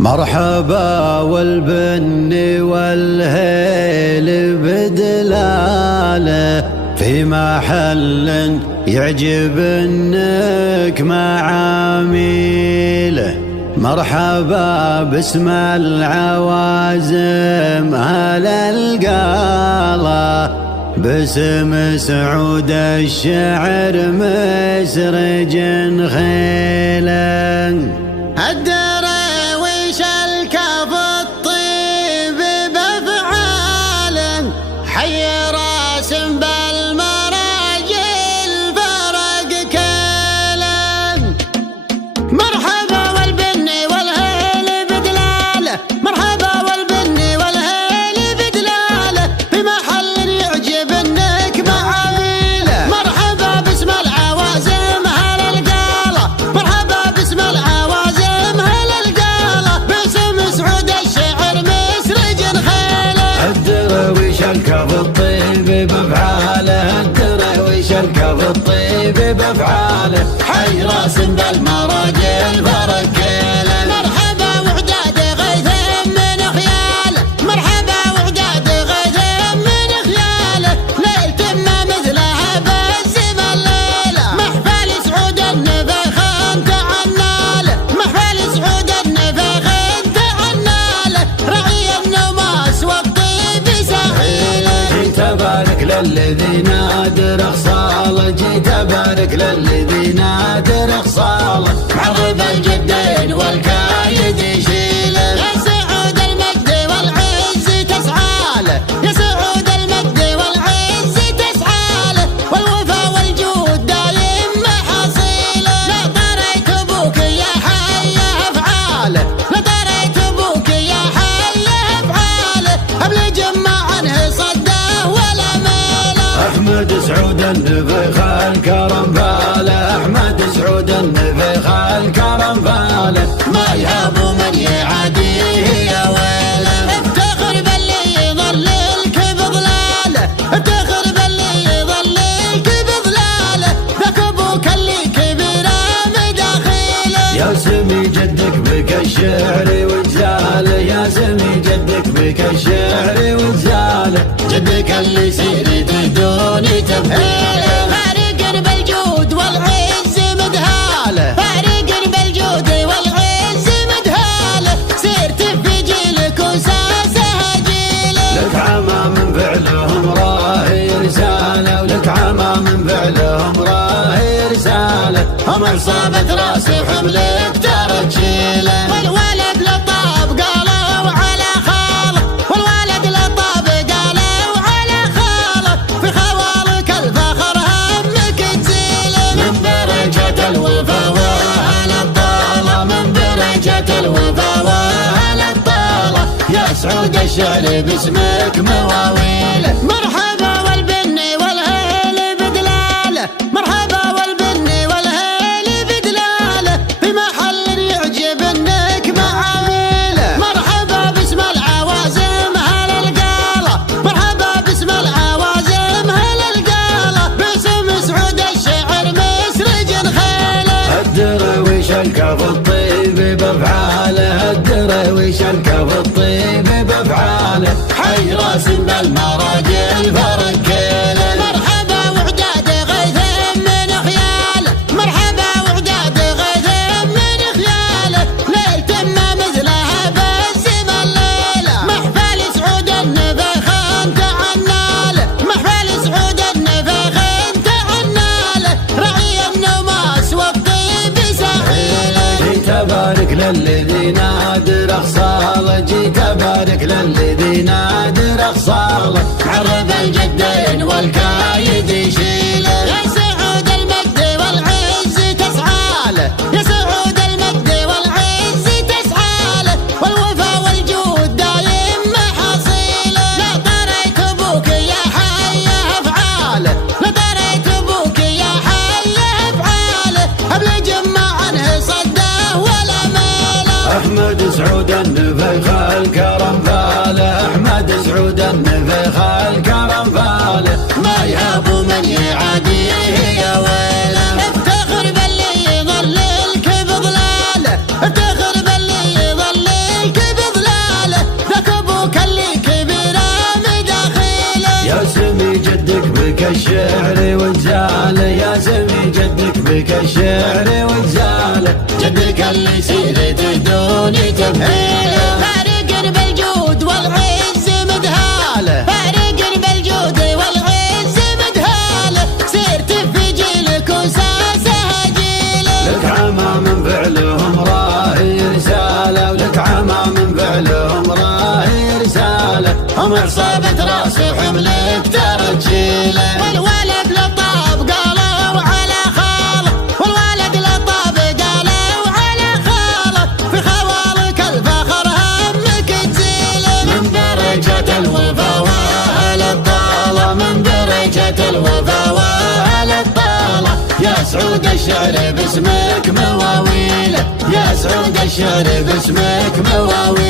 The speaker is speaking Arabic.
مرحبا والبن والهيل بدلاله في محل يعجب انك معاميله. مرحبا باسم العوازم اهل القاله، باسم سعود الشعر مسرج خيلا. الدراويش الكف الطيب بافعاله، حي راسم بالمراجل فرق كيلا. مرحبا والبن والهيل بدلاله، مرحبا والبن والهيل بدلاله في محل يعجب انك معاميله. مرحبا باسم العوازم اهل القاله، مرحبا باسم العوازم اهل القاله، باسم سعود الشعر مسرج خيله. الدراويش الكف الطيب بافعاله، الدراويش الكف الطيب بافعاله، حي راسم بالمراجل فرق كيله. مرحبا وعداد غيث من خياله، مرحبا وعداد غيث من خياله، ليلة ما مثلها بزم الليلة. محفل سعود النفخ انت عناله، محفل سعود النفخ انت عناله، رعي النماس والطيب سهيله. جيت ابارك للذي نادر خصاله، جيت ابارك للذي نادر خصاله، عظم الجدين والكايد يشيله. يا سعود المجد والعز تسعاله، يا سعود المجد والعز تسعاله، والوفا والجود دايم محاصيله. لا طريت ابوك يا حي افعاله، لا طريت ابوك يا حي افعاله، قبل جمع عنه صده ولا ميله. احمد سعود النفخ الكرم باله، احمد سعود النفخ الكرم باله، ما يهاب من يعاديه يا ويله. افتخر باللي يضللك بضلاله، افتخر باللي يضللك بضلاله، ذاك ابوك اللي كبيره مداخيله. يا سمي جدك بك الشعر وجزاله، يا سمي جدك بك الشعر وجزاله، جدك اللي سيرته دون تبديله. فارق بالجود والعز مدهاله، فارق بالجود والعز مدهاله، سيرت في جيلك وساسها جيله. لك عما من فعلهم راهي رساله، ولك عما من فعلهم راهي رساله، هم اصابت راسي وحملك ترى تشيله. والولد لطاب قالوا على خاله، والولد لطاب قالوا على خاله، في خوالك الفخر همك تزيله. من بركة الوفا واهل الطالة، من بركة الوفا واهل الطالة، يا سعود الشعر باسمك مواويله. مرحبا والبن والهيل بدلاله، مرحبا والبن والهيل بدلاله، في محل يعجب انك معاميله. مرحبا باسم العوازم اهل القاله، مرحبا باسم العوازم اهل القاله، باسم سعود الشعر مسرج خيله. الدراويش الكف الطيب بافعاله، الدراويش الكف الطيب بافعاله، حي راسم بالمراجل فرق كيله. مرحبا وعداد غيث من خياله، مرحبا وعداد غيث من خياله، ليلة ما مثلها بزم الليلة. محفل سعود النفخ انت عناله، محفل سعود النفخ انت عناله، رعي النماس والطيب سهيله. جيت ابارك للذي نادر خصاله، جيت ابارك للذي نادر خصاله، عرض الجدين والكايد يشيله. يا سعود المجد والعز تسعاله، يا سعود المجد والعز تسعاله، والوفا والجود دايم محاصيله. لا طريت ابوك يا حي افعاله، لا طريت ابوك يا حي افعاله، قبل جمع عنه صده ولا ميله. احمد سعود النفخ الكرم باله، احمد سعود النفخ الكرم باله، ما يهاب من يعاديه يا ويله. افتخر باللي يضللك بضلاله، افتخر باللي يضللك تهدوني تبديله. فارق بالجود والعز مدهاله، فارق بالجود والعز مدهاله، سرت في جيلك وساسها جيله. لك عمى من فعلهم راهي رسالة، ولك عمى من فعلهم راهي رسالة. هم عصابة راس وحملك ترجيله. والولد لطاب قالوا على خاله، والولد لطاب قالوا على خاله، في خوالك الفخر همك تزيله. من درجة الوفا وأهل الطالة، من درجة الوفا وأهل الطالة. يا سعود الشعر باسمك مواويله، يا سعود الشعر باسمك مواويله.